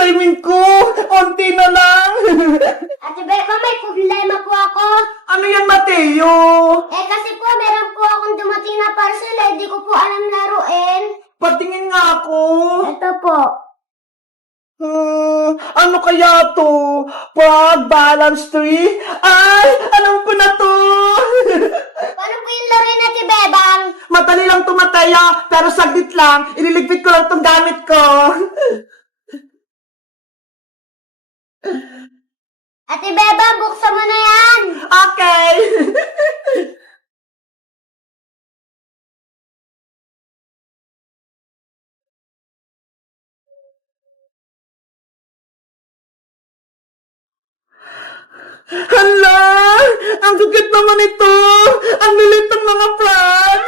assignment ko. Onti na lang. Ate Beba, may problema po ako. Ano yan, Mateo? Kasi po, meron po akong dumating na parcel, di ko po alam laruin. Patingin nga ako. Ito po. Ano kaya to? Pag balance tree? Ay, alam ko na to. Paano po yung laruin, Ate Bebang? Madali lang to, Mateo. Pero saglit lang. Ililigpit ko lang tong gamit ko. Ate Bebang, buksan mo na yan. Okay. Hala! Ang kukit naman ito! Ang lilit ng mga plant!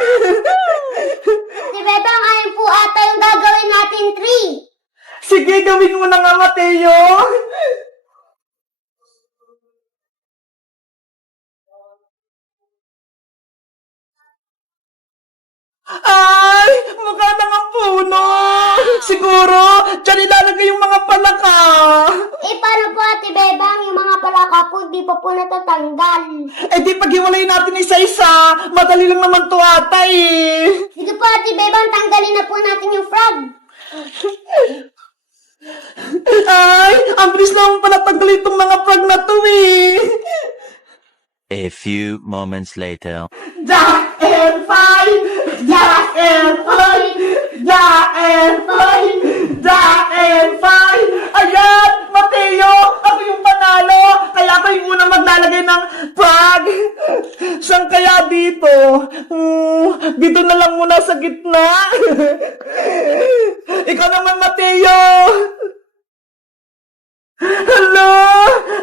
Ate Bebang, ayun po ata yung gagawin natin tree. Sige, gawin mo na nga, Mateo! Ay! Mukha na nga puno! Siguro, dyan ilalagay yung mga palaka! Paano po, Ate Bebang, yung mga palaka po, di pa po natatanggal. Di paghiwalay natin isa-isa, madali lang naman to ata eh! Sige po, Ate Bebang, tanggalin na po natin yung frog. Ay! Ang bilis naman pala tanggalin itong mga frog na to eh! A few moments later. Jack and Fine! Jack and Fine! Jack and Fine! Jack and Fine! Ayan! Mateo! Ako yung panalo! Kaya ako yung unang maglalagay ng frog! Saan kaya dito? Dito na lang muna sa gitna! Ikaw naman, Mateo! Hala!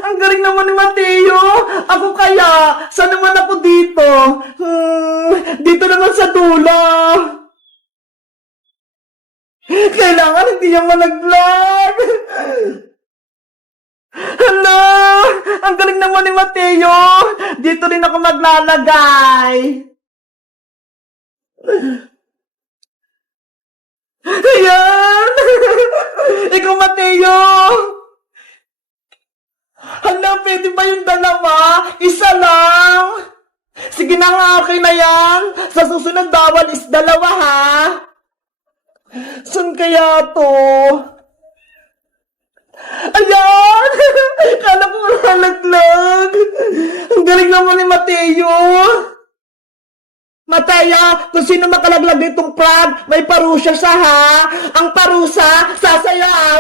Ang galing naman ni Mateo! Ako kaya? Saan naman ako dito? Dito naman sa dulo! Kailangan hindi niya malaglag! Hala! Ang galing naman ni Mateo! Dito rin ako maglalagay! Ayan! Ikaw, Mateo! Hala, pwede ba yung dalawa? Isa lang! Sige na nga, okay na yan. Sa susunod bawal is dalawa, ha? Saan kaya to? Ayan! Kala ko malalaglag. Ang galing naman ni Mateo. Mateo, kung sino makalaglag ditong frog, may parusa siya, ha? Ang parusa, sasayaw.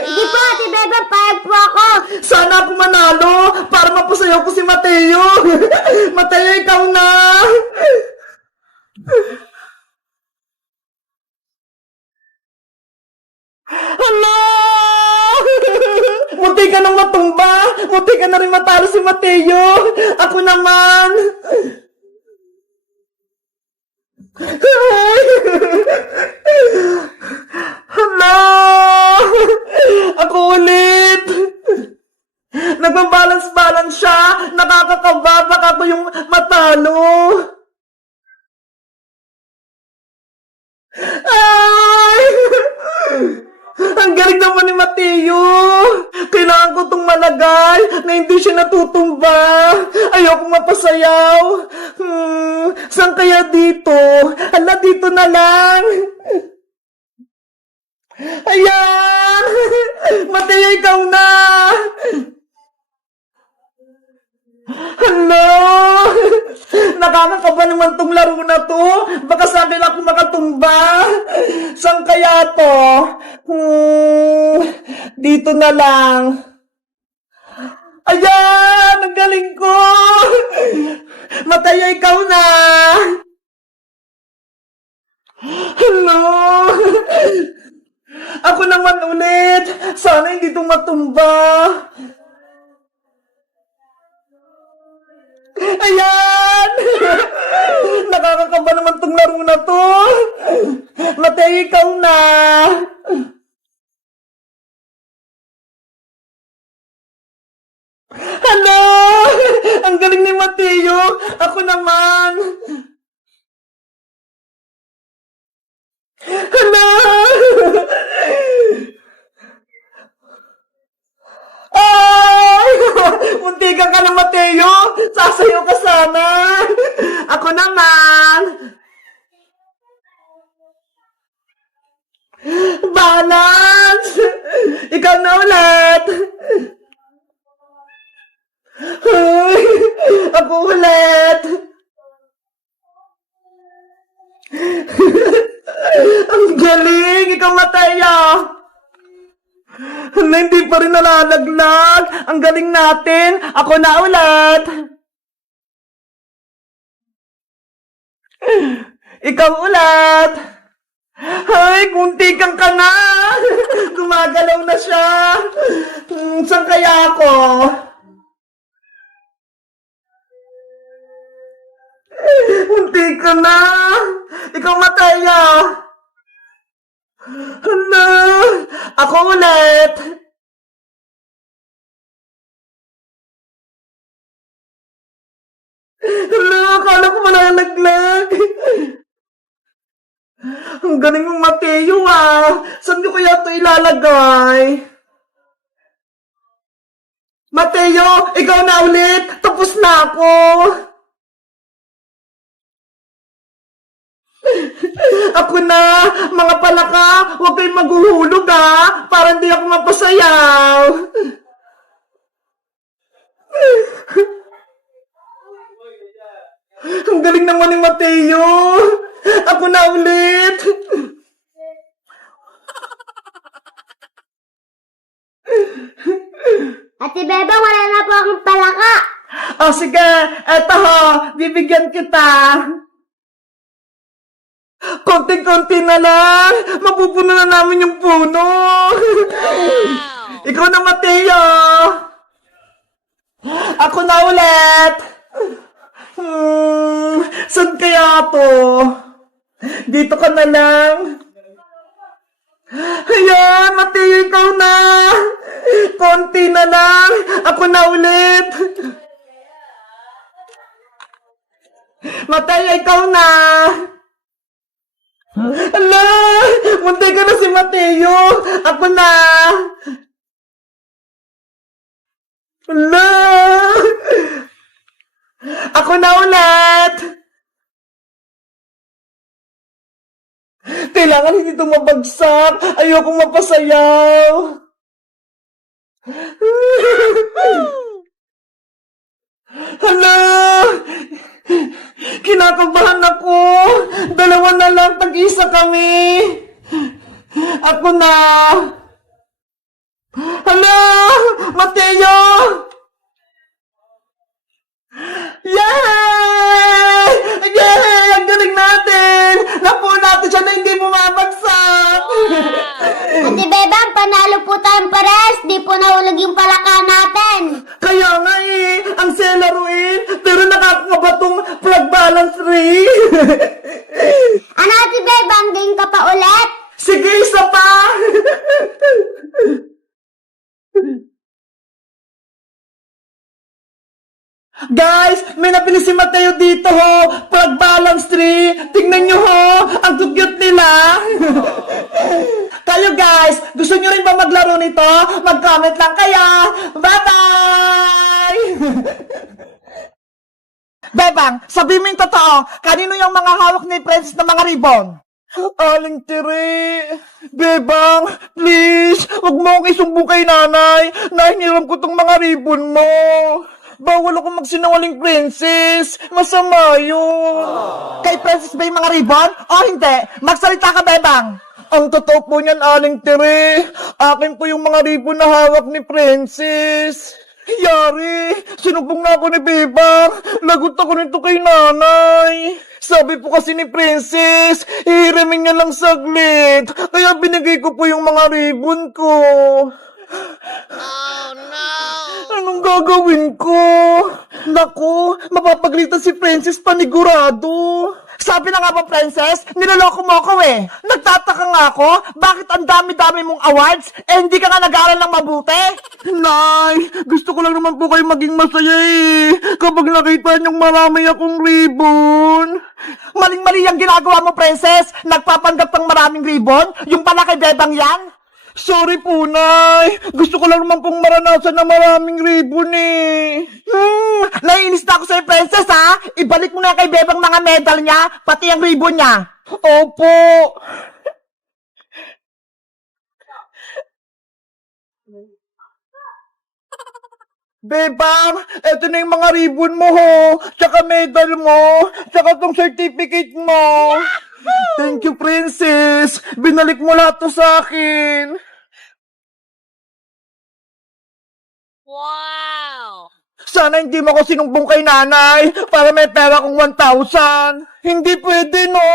Sige po, Ate Bebang, payag po ako. Sana ako manalo para mapasayaw ko si Mateo. Mateo, ikaw na. Hala! Munti ka nang matumba. Munti ka na rin matalo si Mateo. Ako naman. Hala! Ako ulit! Nagbabalance-balance siya! Nakakakaba! Baka ako yung matalo! Ay! Ang galing naman ni Mateo! Kailangan ko itong malagay na hindi siya natutumba! Ayoko mapasayaw! Saan kaya dito? Hala, dito na lang! Ayan! Mateo, ikaw na! Hala! Nakakakaba naman tong laro na to. Baka sa akin ako makatumba. Saan kaya to? Dito na lang. Ayan! Ang galing ko! Mateo, ikaw na! Hello! Ako naman ulit! Sana hindi ito matumba! Ayan! Nakakakaba naman tong laro na to! Mateo, ikaw na! Hala! Ang galing ni Mateo! Ako naman! Hala! muntikan ka na, Mateo! Sasayo ka sana! Ako naman! Balance! Ikaw na ulit! Ay, ako ulit! Ang galing! Ikaw, Mateo! Hala, hindi pa rin nalalaglag. Ang galing natin. Ako na ulit. Ikaw ulit. Ay, muntikan ka na. Gumagalaw na siya. Saan kaya ako? Muntikan na. Ikaw, Mataya. Hala, ako ulit. Hala, akala ko malalaglag. Ang galing mong, Mateo, ah. Saan niyo kaya ito ilalagay? Mateo, ikaw na ulit. Tapos na ako. Ako na, mga palaka, huwag kayong maghuhulog, ha, para hindi ako mapasayaw. Ang galing naman ni Mateo. Ako na ulit. Ate Bebang, wala na po akong palaka. O sige, eto ho, bibigyan kita. Konting-konti na lang. Mapupuno na namin yung puno. Ikaw na, Mateo. Ako na ulit. Saan kaya to? Dito ka na lang. Ayan, Mateo, ikaw na. Konti na lang. Ako na ulit. Mateo, ikaw na. Ala! Muntay ka na si Mateo! Ako na! Ala! Ako na ulit! Kailangan hindi ito mabagsak! Ayokong mapasayaw! Hala! Kinakabahan ako! Dalawa na lang, tag-isa kami! Ako na! Hala! Mateo! Yay! Yay! Ang galing natin! Napuo natin siya na hindi bumabagsak! Ate Bebang, panalo po tayong pares. Di po nahulog yung palaka natin. Kaya nga eh, ang selaruin, pero nakakabatong plug balance ring. Ano, Ate Bebang, game ka pa ulit? Sige, isa pa. Guys, may napili si Mateo dito ho. Plug balance tree. Tingnan nyo ho, ang cute nila. Kayo guys, gusto nyo rin ba maglaro nito? Mag-comment lang kayo. Bye-bye! Bebang, sabi mo yung totoo, kanino yung mga hawak ni Princess na mga ribbon? Aling Tiri, Bebang, please, wag mo akong isumbong kay nanay. Nahingiram ko tong mga ribbon mo. Bawal ako magsinungaling, Princess. Masama yun. Kay Princess ba yung mga ribbon? O hindi? Magsalita ka, Bebang. Ang totoo po niyan, Aling Tere. Akin po yung mga ribbon na hawak ni Princess. Yari, sinumpong na ako ni Bebang. Lagot ako nito kay nanay. Sabi po kasi ni Princess, hihiramin niya lang saglit. Kaya binigay ko po yung mga ribbon ko. Oh, no! Anong gagawin ko? Naku, mapapagalitan si Princess panigurado. Sabi na nga ba, Princess, niloloko mo ako eh. Nagtataka nga ako, bakit ang dami-dami mong awards, eh hindi ka nga nag-aaral ng mabuti? Nay, gusto ko lang naman po kayo maging masaya eh. Kapag nakita niyong marami akong ribbon. Maling-mali ang ginagawa mo, Princess. Nagpapanggap ng maraming ribbon, yung pala kay Bebang yan. Sorry po, Nay. Gusto ko lang naman pong maranasan na maraming ribbon eh. Naiinis na ako sa'yo, Princess, ha? Ibalik mo na kay Bebang mga medal niya, pati ang ribbon niya. Opo. Bebang, eto na yung mga ribbon mo, ho. Tsaka medal mo. Tsaka tong certificate mo. Thank you, Princess. Binalik mo lahat to sa akin. Wow! Sana hindi mo ako sinumbong kay nanay para may pera kong 1,000. Hindi pwede, no?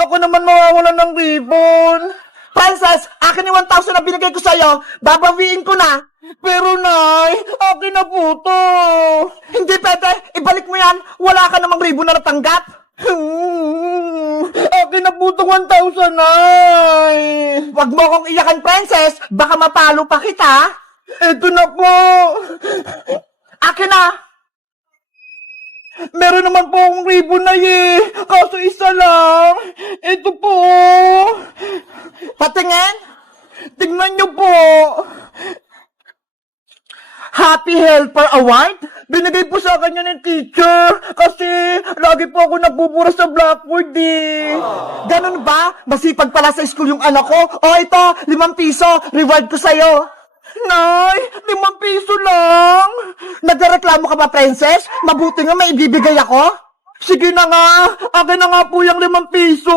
Ako naman mawawalan ng ribbon. Princess, akin yung 1,000 na binigay ko sa'yo. Babawiin ko na. Pero, Nay, akin na po to. Hindi pwede. Ibalik mo yan. Wala ka namang ribbon na natanggap. Akin na po itong 1,000, Nay. Huwag mo akong iyakan, Princess. Baka mapalo pa kita. Eto na po. Akin na. Meron naman po akong ribbon na kaso isa lang. Ito po. Patingin. Tingnan niyo po. Happy Helper Award? Binigay po sa akin yun ng teacher kasi lagi po ako nabubura sa blackboard eh. Ganun ba? Masipag pala sa school yung anak ko. O ito, 5 piso. Reward ko sa'yo. Nay, 5 piso lang. Nagreklamo ka ba, Princess? Mabuti nga may ibibigay ako. Sige na nga. Akin na nga po yung 5 piso.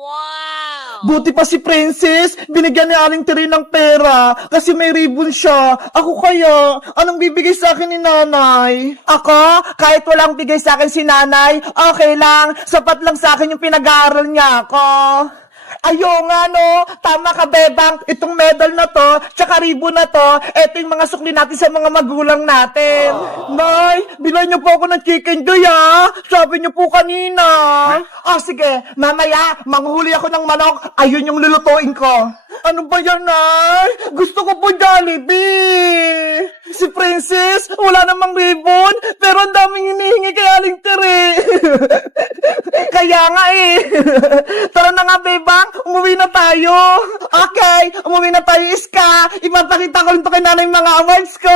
Wow! Buti pa si Princess, binigyan ni Aling Tiri ng pera kasi may ribbon siya. Ako kaya, anong bibigay sa akin ni nanay? Ako, kahit walang bigay sa akin si nanay, okay lang, sapat lang sa akin yung pinag-aaral niya ako. Ayo nga no, tama ka Bebang, itong medal na to, tsaka ribbon na to, eto yung mga sukli natin sa mga magulang natin. Nay, bilhan niyo po ako ng chicken joy sabi niyo po kanina. Sige, mamaya, manghuli ako ng manok, ayun yung lulutuin ko. Ano ba yan, Nay? Gusto ko po Jollibee. Si Princess, wala namang ribbon, pero ang daming hinihingi kay Aling Tiri. Kaya nga Tara na nga, Bebang. Umuwi na tayo. Okay, umuwi na tayo, Iska. Ipapakita ko rin to kay nanay yung mga awards ko.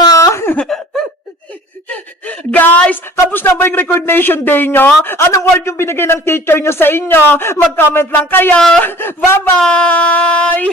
Guys, tapos na ba yung recognition day nyo? Anong award yung binigay ng teacher nyo sa inyo? Mag-comment lang kayo. Bye-bye!